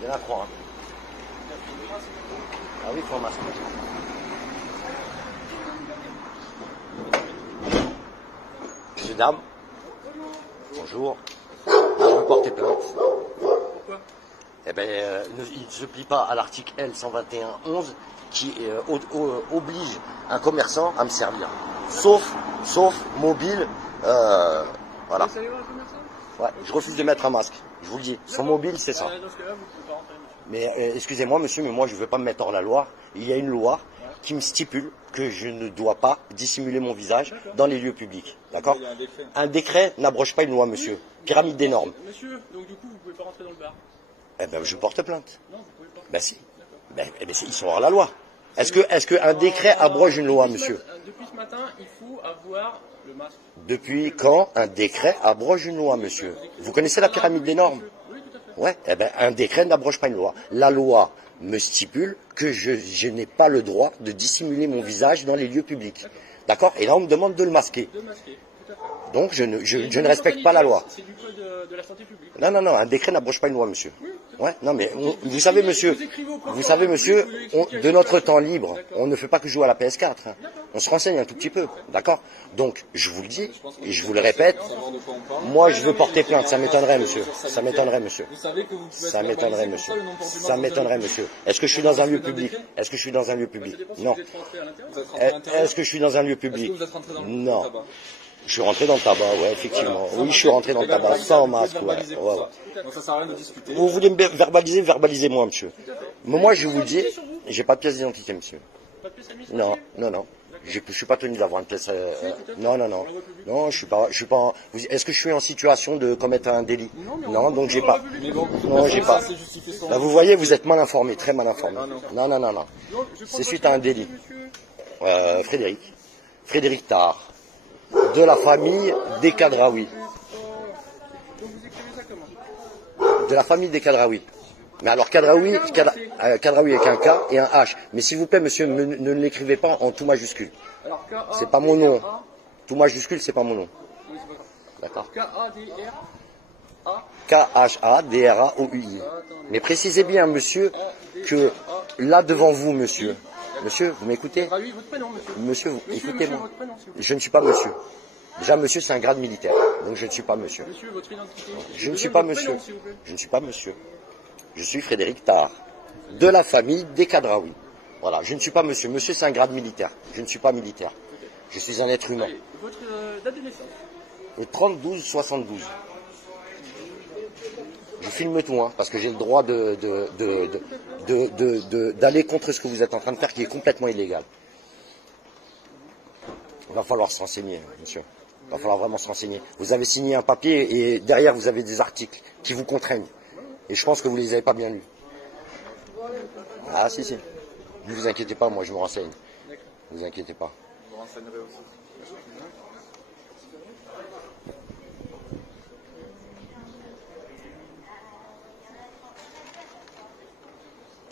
Il y en a 3. Hein. Ah oui, il faut un masque. Monsieur, dame. Bonjour. Je veux porter plainte. Pourquoi? Eh bien, il ne se plie pas à l'article L121-11 qui oblige un commerçant à me servir. Sauf mobile, voilà. Vous savez voir le commerçant? Ouais, je refuse de mettre un masque. Je vous le dis. Son mobile, c'est ça. Dans ce cas-là, vous pouvez pas rentrer, monsieur. Mais excusez-moi, monsieur, mais moi, je ne veux pas me mettre hors la loi. Il y a une loi qui me stipule que je ne dois pas dissimuler mon visage dans les lieux publics. D'accord? Un décret n'abroge pas une loi, monsieur. Pyramide des normes. Monsieur, donc du coup, vous pouvez pas rentrer dans le bar? Eh ben, je porte plainte. Non, vous pouvez pas. Ben si. Ben, ils sont hors la loi. Est-ce qu'un décret abroge une loi, monsieur? Depuis ce matin, il faut avoir le masque. Depuis quand un décret abroge une loi, monsieur? Vous connaissez la pyramide des normes? Oui, tout à fait. Ouais, eh ben, un décret n'abroge pas une loi. La loi me stipule que je n'ai pas le droit de dissimuler mon visage dans les lieux publics. D'accord? Et là, on me demande de le masquer. De masquer, tout à fait. Donc, je ne respecte pas la loi. C'est du code de la santé publique. Non, un décret n'abroge pas une loi, monsieur. Oui, Ouais, non, mais vous savez, monsieur, de notre temps libre, on ne fait pas que jouer à la PS4. Hein. On se renseigne un tout petit peu, d'accord? Donc, je vous le dis, et je vous le répète, moi, je veux porter plainte. Ça m'étonnerait, monsieur. Ça m'étonnerait, monsieur. Ça m'étonnerait, monsieur. Ça m'étonnerait, monsieur. Est-ce que je suis dans un lieu public? Est-ce que je suis dans un lieu public? Non. Est-ce que je suis dans un lieu public? Non. Je suis rentré dans le tabac, ouais, effectivement. Oui, je suis rentré dans le tabac, sans masque, ouais. Donc ça sert à rien de discuter. Vous voulez me verbaliser, verbalisez-moi, monsieur. Mais moi, je vous le dis, j'ai pas de pièce d'identité, monsieur. Pas de pièce administrative? Non. Je suis pas tenu d'avoir une pièce. Non. Non, je suis pas. Est-ce que je suis en situation de commettre un délit? Non, donc j'ai pas. Non, j'ai pas. Là, vous voyez, vous êtes mal informé, très mal informé. Non. C'est suite à un délit. Frédéric Tard. De la famille des Kadraoui. Donc vous écrivez ça comment? De la famille des Kadraoui. Mais alors Kadraoui avec un K et un H. Mais s'il vous plaît, monsieur, ne l'écrivez pas en tout majuscule. Alors C'est pas mon nom. Tout majuscule, c'est pas mon nom. D'accord? K-A-D-R-A. K-H-A-D-R-A-O-U-I. Mais précisez bien, monsieur, que là devant vous, monsieur. Monsieur, vous m'écoutez? Votre prénom, monsieur. Monsieur, écoutez-moi. Votre prénom, s'il vous plaît. Je ne suis pas monsieur. Déjà, monsieur, c'est un grade militaire. Donc, je ne suis pas monsieur. Monsieur, votre identité. Je ne suis pas monsieur. Je ne suis pas monsieur. Je suis Frédéric Tard. De la famille des Kadraoui. Voilà, je ne suis pas monsieur. Monsieur, c'est un grade militaire. Je ne suis pas militaire. Je suis un être humain. Allez, votre date de naissance. Le 30-12-72. Je filme tout, hein, parce que j'ai le droit d'aller contre ce que vous êtes en train de faire, qui est complètement illégal. Il va falloir se renseigner, monsieur. Il va falloir vraiment se renseigner. Vous avez signé un papier et derrière vous avez des articles qui vous contraignent. Et je pense que vous ne les avez pas bien lus. Ah si. Ne vous inquiétez pas, moi je me renseigne. Ne vous inquiétez pas. Je me renseignerai aussi.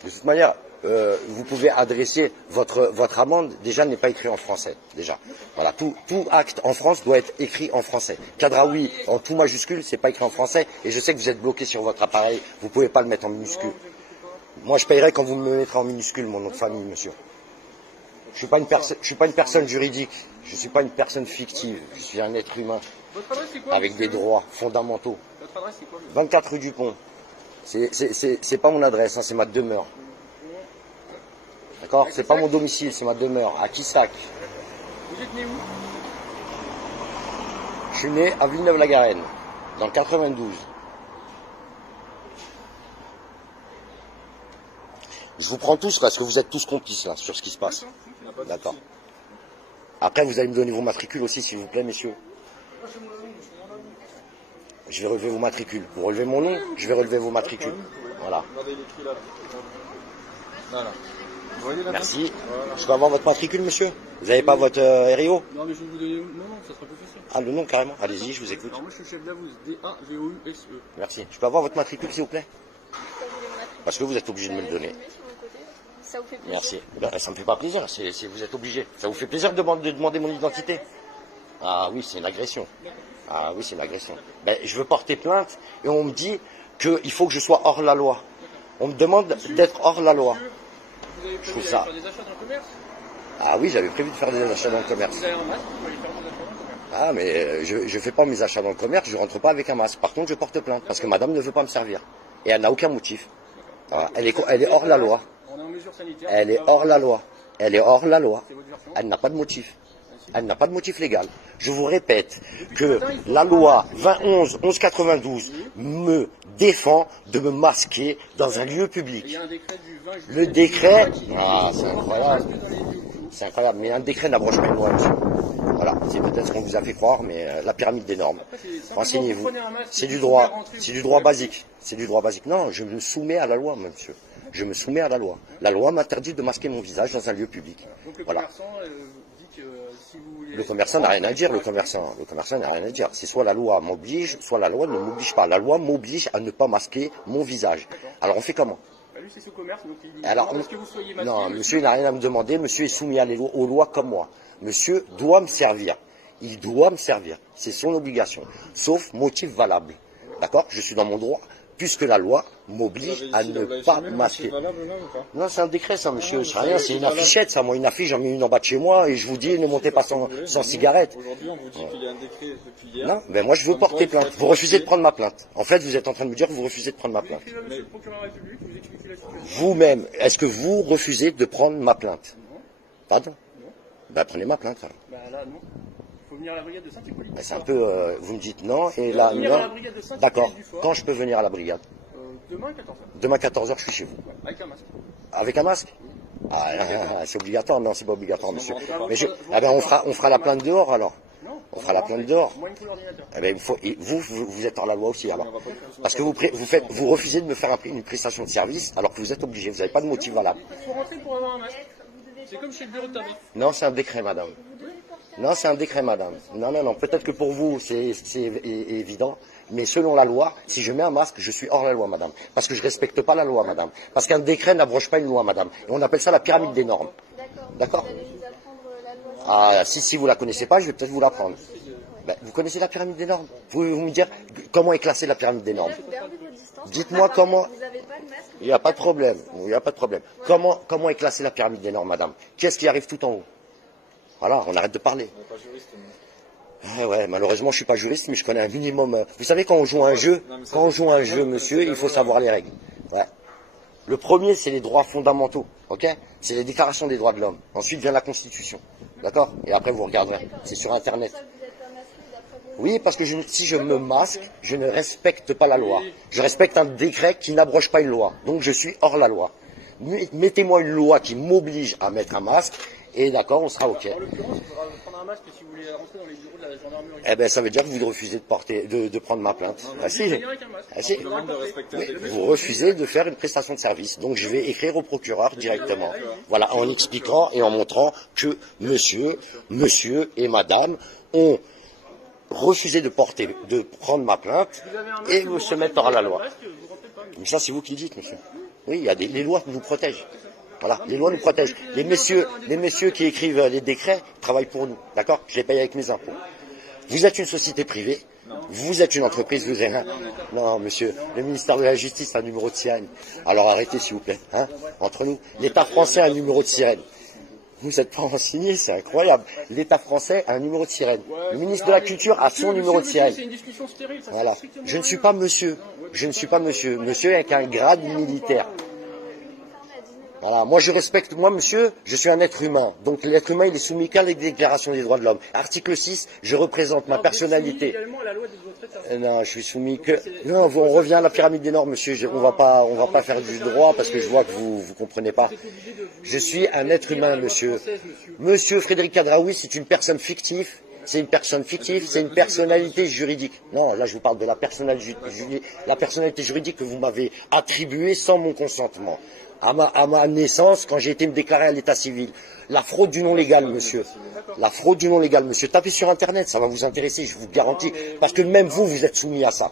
De toute manière, vous pouvez adresser votre amende, déjà n'est pas écrit en français, déjà. Voilà, tout acte en France doit être écrit en français. Kadraoui en tout majuscule, c'est pas écrit en français, et je sais que vous êtes bloqué sur votre appareil, vous pouvez pas le mettre en minuscule. Moi, je payerai quand vous me mettrez en minuscule mon nom de famille, monsieur. Je suis pas une personne juridique, je suis pas une personne fictive, je suis un être humain Votre adresse, c'est quoi? avec des droits fondamentaux. Votre adresse, c'est quoi? 24 rue du Pont. C'est pas mon adresse, hein, c'est ma demeure. D'accord? C'est pas mon domicile, c'est ma demeure, à Quissac. Vous êtes né où? Je suis né à Villeneuve-la-Garenne, dans le 92. Je vous prends tous parce que vous êtes tous complices là, sur ce qui se passe. D'accord. Après, vous allez me donner vos matricules aussi, s'il vous plaît, messieurs. Je vais relever vos matricules. Vous relevez mon nom, je vais relever vos matricules. Voilà. Regardez, il est écrit là. Voilà. Vous voyez là? Merci. Je peux avoir votre matricule, monsieur? Vous n'avez pas votre RIO? Non, mais je vais vous donner. Non, ça sera plus facile. Ah, le nom carrément. Allez-y, je vous écoute. Alors, moi, je suis chef d'Avouz. D-A-V-O-U-S-E. Merci. Je peux avoir votre matricule, s'il vous plaît? Parce que vous êtes obligé de me le donner. Ça vous fait plaisir? Merci. Ben, ça me fait pas plaisir, vous êtes obligé. Ça vous fait plaisir de demander mon identité? Ah oui, c'est une agression. Ah oui, c'est une agression. Ben, je veux porter plainte et on me dit qu'il faut que je sois hors la loi. On me demande d'être hors la loi. Vous avez Je trouve prévu ça. d'aller faire des achats dans le commerce? Ah oui, j'avais prévu de faire des achats dans le commerce. Vous avez un masque, vous allez faire des achats dans le commerce. Ah, mais je fais pas mes achats dans le commerce, je rentre pas avec un masque. Par contre, je porte plainte parce que madame ne veut pas me servir. Et elle n'a aucun motif. Voilà. Elle est hors la loi. On est en mesure sanitaire. Elle est hors la loi. Elle est hors la loi. C'est votre version. Elle n'a pas de motif. Elle n'a pas de motif légal. Je vous répète que la loi 2011-1192 me défend de me masquer dans un lieu Il y public. a un décret du 20 juillet. Le décret, qui- ah, c'est incroyable. dans les lieux. C'est incroyable, mais un décret n'abroge pas une loi, monsieur. Voilà, c'est peut-être ce qu'on vous a fait croire, mais la pyramide des normes. Après, c'est simplement, Renseignez-vous. vous prenez un masque, C'est du vous droit, pouvez rentrer, c'est vous du droit pouvez- basique. C'est du droit basique. Non, je me soumets à la loi, monsieur. Je me soumets à la loi. La loi m'interdit de masquer mon visage dans un lieu public. Donc le Voilà. commerçant dit que si vous voulez... Le commerçant n'a rien à dire, le commerçant. Le commerçant n'a rien à dire. C'est soit la loi m'oblige, soit la loi ne m'oblige pas. La loi m'oblige à ne pas masquer mon visage. Alors on fait comment? Bah, lui, c'est ce commerce, donc il Alors, demande à ce que vous soyez masqué. non, monsieur n'a rien à me demander. Monsieur est soumis aux lois comme moi. Monsieur doit me servir. Il doit me servir. C'est son obligation. Sauf motif valable. D'accord? Je suis dans mon droit, puisque la loi m'oblige à ne pas masquer. Non, c'est un décret, ça, monsieur. C'est rien, c'est une affichette, ça. Moi, une affiche, j'en mets une en bas de chez moi et je vous dis, ne montez pas sans cigarette. Aujourd'hui, on vous dit qu'il y a un décret depuis hier. Non, mais moi, je veux porter plainte. Vous refusez de prendre ma plainte. En fait, vous êtes en train de me dire que vous refusez de prendre ma plainte. Écrivez-le, monsieur le procureur de la République, vous expliquez la situation. Vous-même, est-ce que vous refusez de prendre ma plainte? Pardon? Ben, prenez ma plainte, alors. Bah là, non. Il faut venir à la brigade de Saint-Hippolyte. Ben, c'est un peu, vous me dites non, et là, venir à non. la brigade de Saint-Hippolyte D'accord. du Fort. Quand je peux venir à la brigade? Demain, 14h. Demain, 14h, je suis chez vous. Avec un masque. Avec un masque? Ah, c'est obligatoire. Non, c'est pas obligatoire, monsieur. Mais vous eh ben, on fera la plainte dehors, alors. Non. On fera la plainte dehors. Moi, il me faut l'ordinateur. Eh ben, vous êtes hors la loi aussi, alors. Parce que vous refusez de me faire une prestation de service, alors que vous êtes obligé. Vous n'avez pas de motif valable. Il faut rentrer pour avoir un masque. C'est comme chez le bureau de tabac. Non, c'est un décret, madame. Non, c'est un décret, madame. Non, non, non. Peut-être que pour vous, c'est évident. Mais selon la loi, si je mets un masque, je suis hors la loi, madame. Parce que je respecte pas la loi, madame. Parce qu'un décret n'abroge pas une loi, madame. Et on appelle ça la pyramide des normes. D'accord? Vous allez nous apprendre la loi. Ah, si vous la connaissez pas, je vais peut-être vous l'apprendre. Ben, vous connaissez la pyramide des normes? Pouvez-vous me dire comment est classée la pyramide des normes? Vous gardez vos distances. Dites-moi comment. Vous n'avez pas de masque. Il n'y a pas de problème. Il n'y a pas de problème. Comment est classée la pyramide des normes, madame? Qu'est-ce qui arrive tout en haut? Voilà, on arrête de parler. Ouais, malheureusement, je suis pas juriste, mais je connais un minimum. Vous savez, quand on joue à un jeu, monsieur, il faut savoir les règles. Ouais. Le premier, c'est les droits fondamentaux, ok? C'est les déclarations des droits de l'homme. Ensuite vient la Constitution, d'accord? Et après, vous regarderez. C'est sur Internet. C'est pour ça que vous êtes pas masqué d'après vos... Oui, parce que si je me masque, je ne respecte pas la loi. Je respecte un décret qui n'abroge pas une loi. Donc, je suis hors la loi. Mettez-moi une loi qui m'oblige à mettre un masque, et d'accord, on sera ok. En l'occurrence, il faudra prendre un masque si vous voulez rentrer dans les bureaux de la gendarmerie. Eh ben, ça veut dire que vous refusez de prendre ma plainte. Ah si. Venir avec un masque. Ah si. On demande de respecter un Oui, décret. vous refusez de faire une prestation de service. Donc je vais écrire au procureur directement. Voilà, en expliquant et en montrant que monsieur et madame ont refusé de prendre ma plainte Vous avez un masque, et vous se mettent hors la loi. masque, vous rentrez pas. Mais ça, c'est vous qui le dites, monsieur. Oui, il y a les lois nous protègent. Voilà, les lois nous protègent. Les messieurs qui écrivent les décrets travaillent pour nous. D'accord? Je les paye avec mes impôts. Vous êtes une société privée. Vous êtes une entreprise, vous êtes un... Non, monsieur, le ministère de la Justice a un numéro de sirène. Alors arrêtez, s'il vous plaît. Hein, entre nous, l'État français a un numéro de sirène. Vous n'êtes pas renseigné, c'est incroyable. L'État français a un numéro de sirène. Le ministre de la Culture a son numéro de sirène. C'est une discussion stérile. Ça Voilà. sert strictement Je ne à suis rien. pas monsieur. Je ne suis pas monsieur. Monsieur avec un grade militaire. Voilà, moi je respecte, moi monsieur, je suis un être humain. Donc l'être humain il est soumis qu'à la déclaration des droits de l'homme. Article 6, je représente ma Alors, vous êtes soumis personnalité. également à la loi de votre État. Non, je suis soumis que... Non, on revient à la pyramide des normes, monsieur. On va pas faire du droit parce que je vois que vous comprenez pas. Je suis un être humain, monsieur. Monsieur Frédéric Kadraoui, c'est une personne fictive. C'est une personne fictive, c'est une personnalité juridique. Non, là je vous parle de la personnalité juridique que vous m'avez attribuée sans mon consentement. À ma naissance, quand j'ai été me déclarer à l'état civil. La fraude du non légal, monsieur. La fraude du non légal, monsieur. Tapez sur Internet, ça va vous intéresser, je vous garantis. Parce que même vous êtes soumis à ça.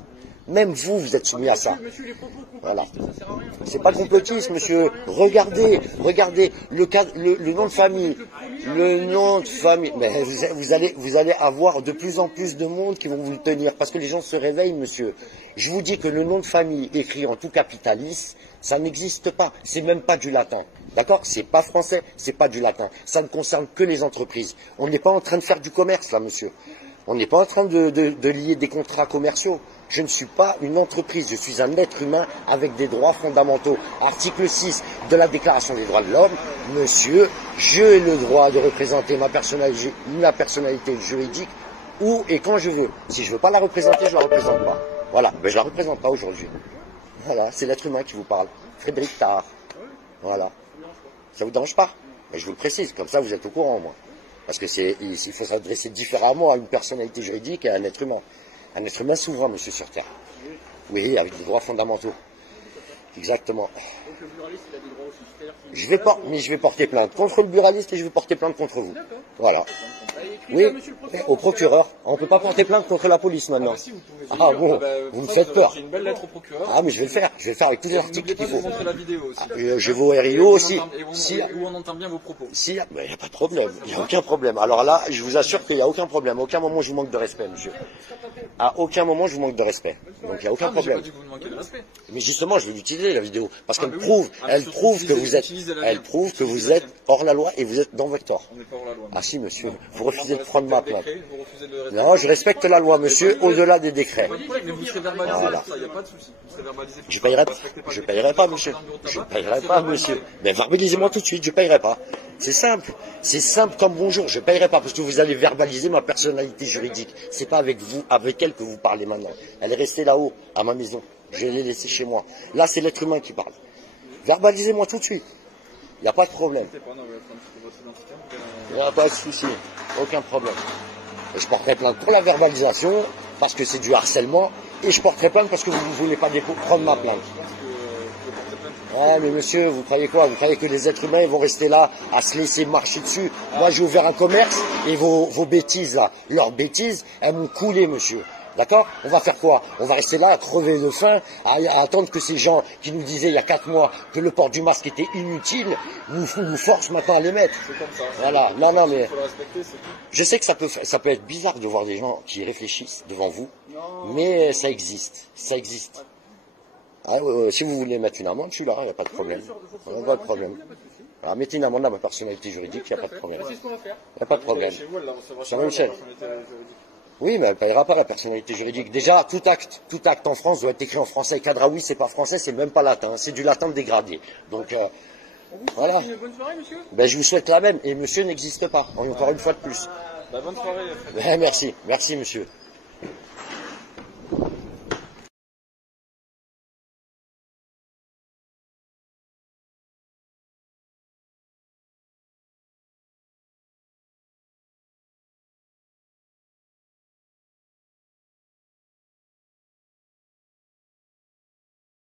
Même vous, vous êtes soumis à ça. Monsieur, les propos Voilà. complotistes, ça sert à rien. C'est pas complotiste, monsieur. Regardez le nom de famille. Le nom de famille. Mais vous allez avoir de plus en plus de monde qui vont vous le tenir. Parce que les gens se réveillent, monsieur. Je vous dis que le nom de famille écrit en tout capitalis, ça n'existe pas. C'est même pas du latin. D'accord? C'est pas français, c'est pas du latin. Ça ne concerne que les entreprises. On n'est pas en train de faire du commerce, là, monsieur. On n'est pas en train de lier des contrats commerciaux. Je ne suis pas une entreprise, je suis un être humain avec des droits fondamentaux. Article 6 de la Déclaration des droits de l'homme, monsieur, j'ai le droit de représenter ma personnalité juridique où et quand je veux. Si je ne veux pas la représenter, je ne la représente pas. Voilà, mais je ne la représente pas aujourd'hui. Voilà, c'est l'être humain qui vous parle. Frédéric Tard. Voilà. Ça vous dérange pas? Mais je vous le précise, comme ça vous êtes au courant, moi. Parce que il faut s'adresser différemment à une personnalité juridique et à un être humain. Un être humain souverain, monsieur, sur Terre. Oui, avec des droits fondamentaux. Exactement. Donc le pluraliste, il a des droits aussi, c'est-à-dire qu'il... Je vais porter plainte contre le buraliste et je vais porter plainte contre vous. D'accord. Voilà. Oui, Oui, au procureur. On ne peut pas porter plainte contre la police maintenant. Ah, si, vous pouvez. Ah bon, vous me faites peur. J'ai une belle lettre au procureur. Ah mais je vais le faire. Je vais le faire avec tous les articles qu'il faut. N'oubliez pas de montrer la vidéo aussi. Je vais au RIO aussi. Où on entend bien vos propos. Si, mais il n'y a pas de problème, il n'y a aucun problème. Alors là, je vous assure qu'il n'y a aucun problème. À aucun moment je vous manque de respect, monsieur. À aucun moment je vous manque de respect. Donc il n'y a aucun Ah, mais j'ai problème. pas dit que vous me manquez de respect. Mais justement, je vais l'utiliser la vidéo parce qu'elle mais oui. prouve, Ah, elle surtout prouve que vous êtes, utilisez la elle mienne. prouve que vous Utilisez la êtes hors la loi et vous êtes dans votre tort. On n'est pas hors la loi. Ah si, monsieur, Non. vous refusez de prendre ma plainte. Vous refusez de le respecter. Non, je respecte la loi, monsieur, au-delà des décrets. Mais vous serez verbalisé, Voilà. ça, il n'y a pas de souci. Vous serez verbalisé. Je payerai pas, je payerai pas, monsieur. Je payerai pas, monsieur. Mais verbalisez-moi tout de suite, je payerai pas. C'est simple comme bonjour, je payerai pas parce que vous allez verbaliser ma personnalité juridique. C'est pas avec vous, avec elle que vous parlez maintenant. Elle est restée là-haut, à ma maison. Je l'ai laissée chez moi. Là, c'est l'être humain qui parle. Verbalisez-moi tout de suite. Il n'y a pas de problème. Il n'y a pas de souci. Aucun problème. Et je porterai plainte pour la verbalisation, parce que c'est du harcèlement, et je porterai plainte parce que vous ne voulez pas prendre ma plainte. Ah, mais monsieur, vous croyez quoi? Vous croyez que les êtres humains ils vont rester là à se laisser marcher dessus? Moi, j'ai ouvert un commerce, et vos bêtises, là, leurs bêtises, elles m'ont coulé, monsieur. D'accord? On va faire quoi? On va rester là à crever de faim, à attendre que ces gens qui nous disaient il y a 4 mois que le port du masque était inutile, nous forcent maintenant à les mettre. C'est comme ça. Voilà, non, mais Il faut le respecter, c'est tout. je sais que ça peut être bizarre de voir des gens qui réfléchissent devant vous, mais ça existe, Ah, si vous voulez mettre une amende, je suis là, il n'y a pas de problème. Il n'y a pas de problème. Alors, mettez une amende à ma personnalité juridique, il n'y a pas de problème. C'est ce qu'on va faire. Il n'y a pas de problème. Chez vous, elle la recevra Sur la même chaîne. personnalité juridique. Oui, mais elle ne payera pas la personnalité juridique. Déjà, tout acte en France doit être écrit en français. Cadraoui, c'est pas français, c'est même pas latin. C'est du latin dégradé. Donc, voilà. Une bonne soirée, monsieur. Ben, je vous souhaite la même. Et monsieur n'existe pas. Encore une fois de plus. Bah, bonne soirée, Fred. Merci, monsieur.